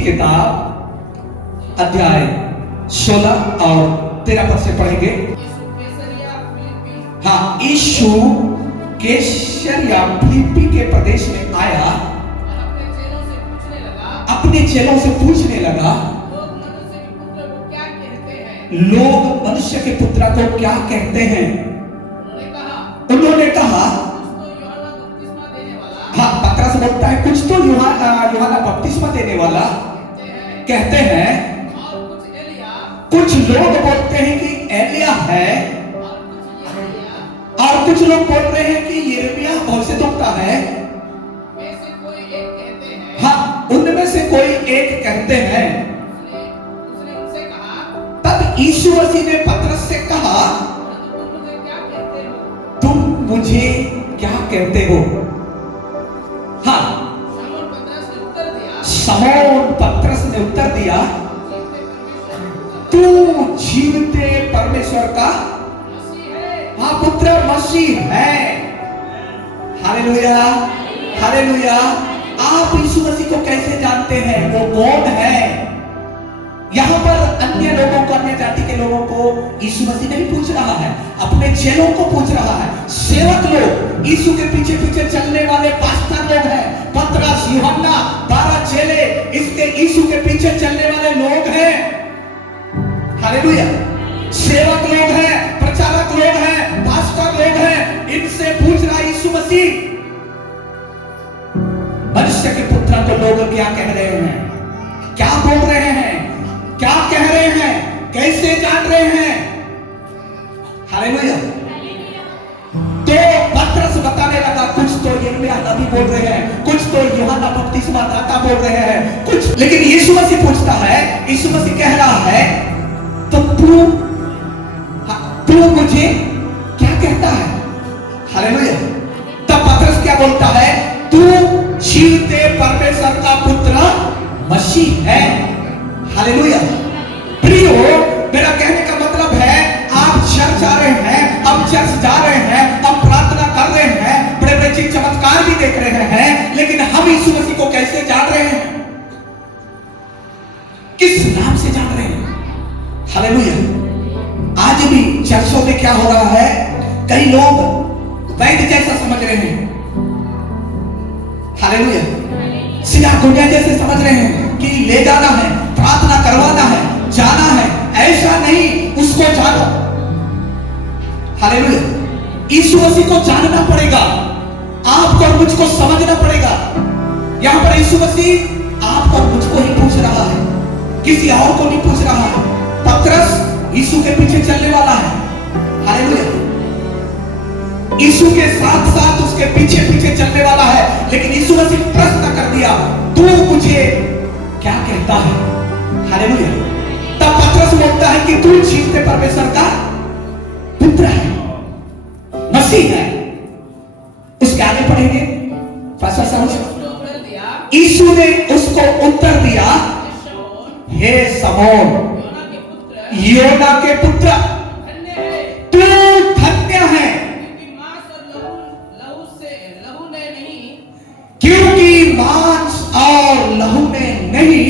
की किताब अध्याय 16 और 13 पद से पढ़ेंगे। हाँ, यीशु कैसरिया फिलिप्पी के प्रदेश में आया, अपने चेलों से पूछने लगा, लोग मनुष्य के पुत्र को क्या कहते हैं? उन्होंने कहा, हाँ, पतरस बोलता है, कुछ तो यूहन्ना बपतिस्मा देने वाला कहते हैं, कुछ लोग बोलते हैं कि एलिया है, और कुछ लोग बोल रहे हैं कि यिर्मयाह भविष्यद्वक्ता है। हाँ, उनमें से कोई एक कहते हैं। तब यीशु मसीह ने पतरस से कहा, तुम मुझे क्या कहते हो? हाँ, शमौन पतरस ने उत्तर दिया, तू जीवते परमेश्वर का हाँ पुत्र मसीह है। Hallelujah, hallelujah. आप यीशु मसीह को कैसे जानते हैं? वो कौन है? यहाँ पर अन्य लोगों को, अन्य जाति के लोगों को यीशु मसीह नहीं पूछ रहा है, अपने चेलों को पूछ रहा है। सेवक लोग, यीशु के पीछे पीछे चलने वाले पास्टर लोग हैं, पतरस, यूहन्ना, 12 चेले, इसके यीशु के पीछे चलने वाले लोग हैं। हालेलुया। सेवक लोग हैं, प्रचारक लोग हैं, पास्टर लोग हैं, इनसे पूछ रहा यीशु मसीह, मनुष्य के पुत्र को लोग क्या कह रहे हैं? क्या बोल रहे हैं? क्या कह रहे हैं? कैसे जान रहे हैं? हालेलुया। तो पतरस बताने लगा, कुछ तो यिर्मयाह नबी बोल रहे हैं, कुछ तो यूहन्ना बपतिस्मा दाता बोल रहे हैं, कुछ। लेकिन यीशु मसीह पूछता है, यीशु मसीह कह रहा है, तो तू मुझे क्या कहता है? हालेलुया। तब पतरस क्या बोलता है? तू जीवते परमेश्वर का पुत्र मसीह है। हालेलुया। प्रियो, मेरा कहने का मतलब है, आप चर्च जा रहे हैं, अब चर्च जा रहे हैं, अब प्रार्थना कर रहे हैं, बड़े बड़े चीज चमत्कार भी देख रहे हैं, लेकिन हम यीशु मसीह को कैसे जान रहे हैं? किस नाम से जान रहे हैं? हालेलुया। आज भी चर्चों में क्या हो रहा है? कई लोग वैद्य जैसा समझ रहे हैं। हालेलुया। सीधा दुनिया जैसे समझ रहे हैं कि ले जाना है, प्रार्थना करवाना है, जाना है। ऐसा नहीं, उसको जानो। हालेलुया। यीशु मसीह को जानना पड़ेगा, आपको और मुझको समझना पड़ेगा। यहां पर यीशु मसीह आपको और मुझको ही पूछ रहा है, किसी और को नहीं पूछ रहा है। पतरस यीशु के पीछे चलने वाला है। हालेलुया। यीशु के साथ साथ उसके पीछे पीछे चलने वाला है, लेकिन यीशु मसीह प्रश्न कर दिया, तू मुझे क्या कहता है? हालेलुया। तब पतरस बोलता है कि तू जीवते परमेश्वर का पुत्र है, मसीह है। उसके आगे पढ़ेंगे। यीशु ने उसको उत्तर दिया, हे शमौन, योना के पुत्र, तू धन्य है, क्योंकि मांस और लहू ने नहीं,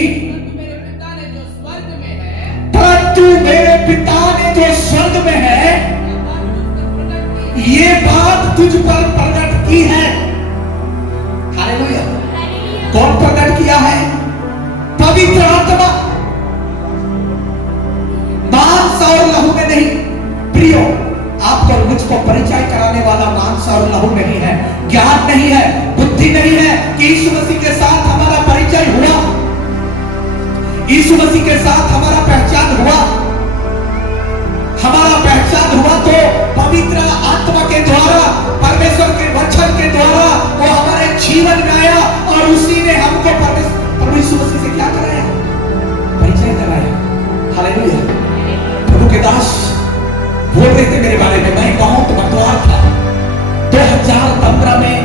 परंतु मेरे पिता ने जो स्वर्ग में है, ये बात तुझ पर प्रकट की है। हालेलुया। कौन प्रकट किया है? पवित्र आत्मा। मांस और लहू में नहीं। प्रियो, आपको और मुझको परिचय कराने वाला मांस और लहू नहीं है, ज्ञान नहीं है, बुद्धि नहीं है कि यीशु मसीह के साथ हमारा परिचय हुआ, यीशु मसीह के साथ हमारा पहचान हुआ। हमारा पहचान हुआ तो पवित्र आत्मा के द्वारा, परमेश्वर के वचन के द्वारा वो हमारे जीवन में आया, और उसी ने हमको परमेश्वर मसीह से क्या कराया? परिचय कराया। हालेलुया। प्रभु के दास बोल रहे थे मेरे बारे में, मैं बहुत मतवार था। 2015 में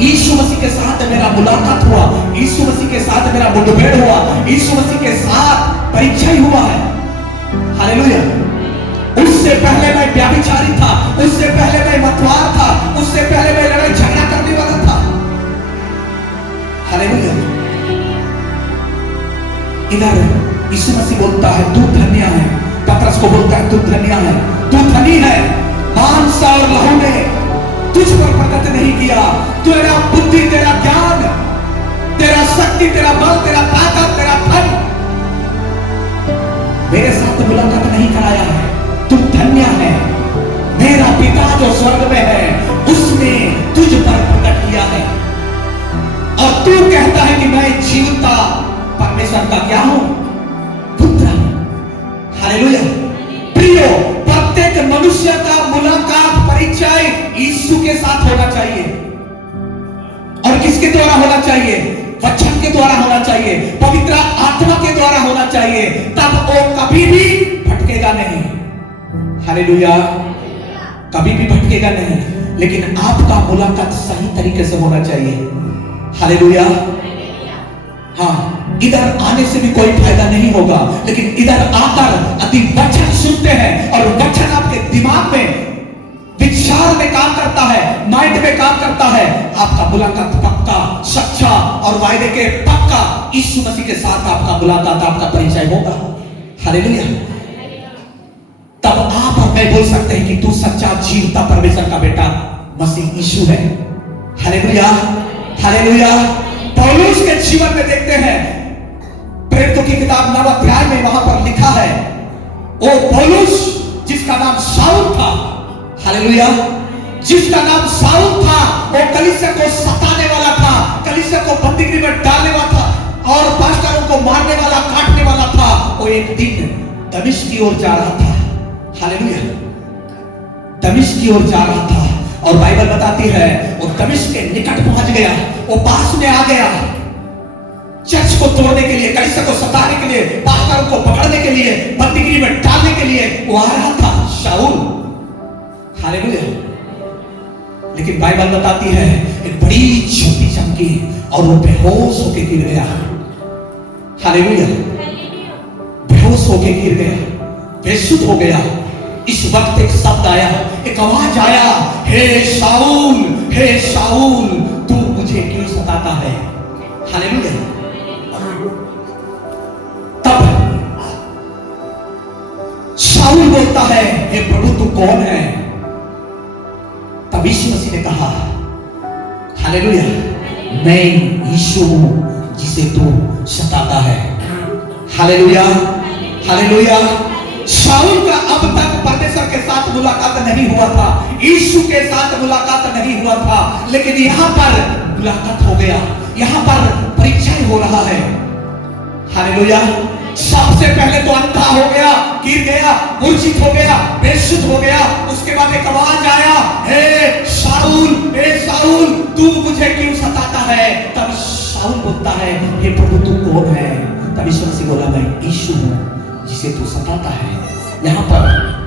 यीशु मसीह के साथ मेरा मुलाकात हुआ, यीशु मसीह के साथ मेरा मुठभेड़ हुआ, यीशु मसीह के साथ परिचय हुआ है। हालेलुया। उससे पहले मैं व्यभिचारी था, उससे पहले मैं मतवार था, उससे पहले मैं लड़ाई झगड़ा करने वाला था। हालेलुया। मांस और लहू ने तुझ पर प्रकट नहीं किया। तेरा बुद्धि, तेरा ज्ञान, तेरा शक्ति, तेरा बल, तेरा ताकत, तेरा धन मेरे साथ मुलाकात नहीं कराया है। तुम धन्य है। मेरा पिता जो स्वर्ग में है उसने तुझ पर प्रकट किया है। और तू कहता है कि मैं जीवता परमेश्वर का क्या हूं? पुत्र। हालेलुया। प्रियो, प्रत्येक मनुष्य का मुलाकात, परिचय यीशु के साथ होना चाहिए। और किसके द्वारा होना चाहिए? वचन के द्वारा होना चाहिए, पवित्र आत्मा के द्वारा होना चाहिए। तब वो कभी भी भटकेगा नहीं। हालेलुया। कभी भी भटकेगा नहीं। लेकिन आपका मुलाकात सही तरीके से होना चाहिए। हालेलुया। हाँ, इधर आने से भी कोई फायदा नहीं होगा, लेकिन इधर आकर यदि वचन सुनते हैं और वचन आपके दिमाग में, विचार में काम करता है, माइंड में काम करता है, आपका मुलाकात पक्का, सच्चा और वायदे के पक्का यीशु मसीह के साथ आपका मुलाकात, आपका परिचय होगा। हालेलुया। तब आप और मैं बोल सकते हैं कि तू सच्चा जीवता परमेश्वर का बेटा मसीह यीशु है। हालेलुया। हालेलुया। पौलुस के जीवन में देखते हैं, प्रेरितों की किताब 9 अध्याय में वहां पर लिखा है, वो पौलुस जिसका नाम शाऊल था, हालेलुया, जिसका नाम शाऊल था, वो कलीसिया को सताने वाला था, कलीसिया को बंदीगृह में डालने वाला था और पास्टरों को मारने वाला, काटने वाला था। वो एक दिन दमिश्क की ओर जा रहा था। हालेलुया। दमिश्क की ओर जा रहा था और बाइबल बताती है वो दमिश्क के निकट पहुंच गया, वो पास में आ गया। चर्च को तोड़ने के लिए, कलीसिया को सताने के लिए, पास्टरों को पकड़ने के लिए, बंदीगृह में डालने के लिए वो आ रहा था, शाऊल। हालेलुया। लेकिन बाइबल बताती है एक बड़ी ज्योति चमकी और वो बेहोश होकर गिर गया। हालेलुया। बेहोश होकर गिर गया, बेसुध हो गया। इस वक्त एक शब्द आया, एक आवाज आया, हे शाऊल, हे शाऊल, तू मुझे क्यों सताता है? हालेलुया। तब शाऊल बोलता है, हे प्रभु तू कौन है? तब यीशु मसीह ने कहा, हालेलुया, मैं यीशु हूं जिसे तू सताता है। हालेलुया। हालेलुया। शाऊल का अब तक परमेश्वर के साथ मुलाकात नहीं हुआ था, यीशु के साथ मुलाकात नहीं हुआ था, लेकिन यहां पर मुलाकात हो गया, यहां पर परिचय हो रहा है। हालेलुया। सबसे पहले तो अंधा हो गया, गिर गया, मूर्छित हो गया, बेसुध हो गया। उसके बाद एक आवाज आया, हे शाऊल, हे शाऊल, तू मुझे क्यों सताता है? तब शाऊल बोलता है, हे प्रभु तू कौन है? तब यीशु मसीह बोला, मैं यीशु हूं जिसे तू सताता है। यहां पर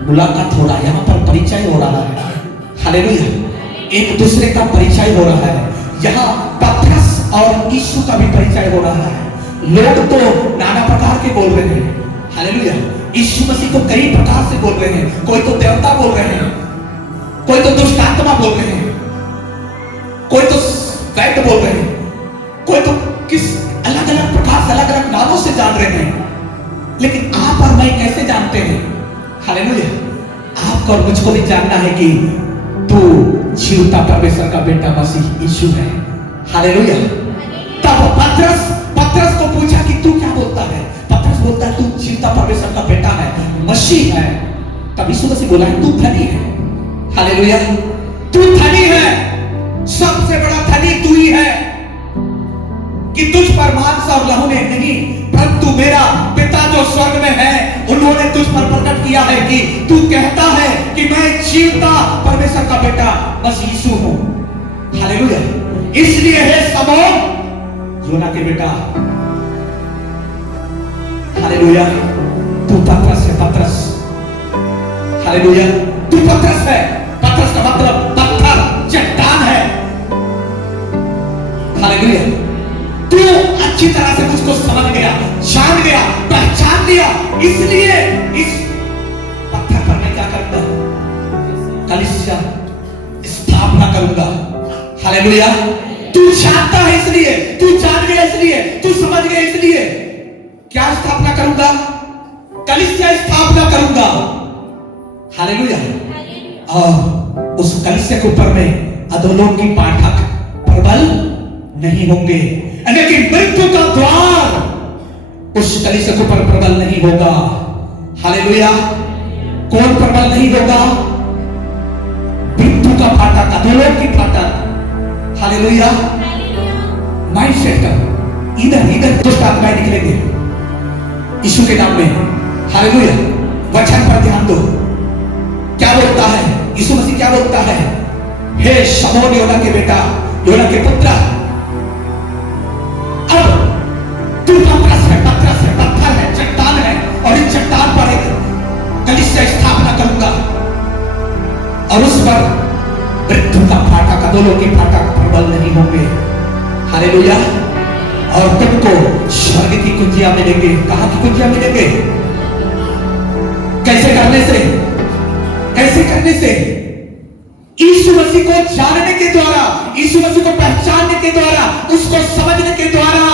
मुलाकात हो रहा है, यहां पर परिचय हो रहा है। हालेलुया। एक दूसरे का परिचय हो रहा है। यहां पतरस और यीशु का भी परिचय हो रहा है। लोग तो नाना प्रकार के बोल रहे हैं। हालेलुया। यीशु मसीह को कई प्रकार से बोल रहे हैं। कोई तो देवता बोल रहे हैं, कोई तो दुष्ट आत्मा बोल रहे हैं, कोई तो वैद्य बोल रहे हैं, कोई तो किस अलग अलग प्रकार से, अलग अलग नामों से जान रहे हैं। लेकिन आप और मैं कैसे जानते हैं? हालेलुया। आपको और मुझको भी जानना है कि तू जीवता परमेश्वर का बेटा मसीह यीशु है। हालेलुया। तब पतरस को पूछा कि तू क्या बोलता है? पतरस बोलता है तू जीवता परमेश्वर का बेटा है, मसीह है। तब यीशु मसीह बोला है तू धनी है। हालेलुया। तू धनी है, सबसे बड़ा धनी तू ही है कि तुझ पर मांस और लहू ने नहीं, परंतु मेरा पिता जो स्वर्ग में है उन्होंने तुझ पर प्रकट किया है कि तू कहता है कि मैं जीवता परमेश्वर का बेटा बस यीशु हूं। हालेलुया। इसलिए है शमौन योना के बेटा, हालेलुया, तू पतरस है, पतरस। हालेलुया। तू पतरस है। पतरस का मतलब पत्थर, चट्टान है। हालेलुया। तू अच्छी तरह से मुझको समझ गया, जान गया, पहचान लिया। इसलिए इस पत्थर पर मैं क्या करूंगा? कलीसिया स्थापना करूंगा। हालेलुया। तू जानता है इसलिए, तू जान गया इसलिए, तू समझ गया इसलिए क्या स्थापना करूंगा? कलीसिया स्थापना करूंगा। हालेलुया। और उस कलीसिया के ऊपर में अधोलोक की पाठक प्रबल नहीं होंगे, लेकिन मृत्यु का द्वार उस कलीसिया के ऊपर प्रबल नहीं होगा। हालेलुया। कौन प्रबल नहीं होगा? मृत्यु का फाटक, अधोलोक की फाटक। हालेलुया। माइंड सेट कर, इधर इधर दुष्ट आत्माएं निकलेंगे यीशु के नाम में। हालेलुया। वचन पर ध्यान दो, क्या बोलता है यीशु मसीह? क्या बोलता है? हे शमौन योना के बेटा, योना के पुत्र, अब तू पत्थर है, चट्टान है, और इस चट्टान पर एक कलीसिया स्थापना करूंगा और उस पर मृत्यु का फाटक, अधोलोक की फाटक प्रबल नहीं होंगे। हालेलुया। और तुमको स्वर्ग की कुंजियां मिलेंगे। कहां की कुंजियां मिलेंगे? कैसे करने से? कैसे करने से? यीशु मसीह को जानने के द्वारा, यीशु मसीह को पहचानने के द्वारा, उसको समझने के द्वारा।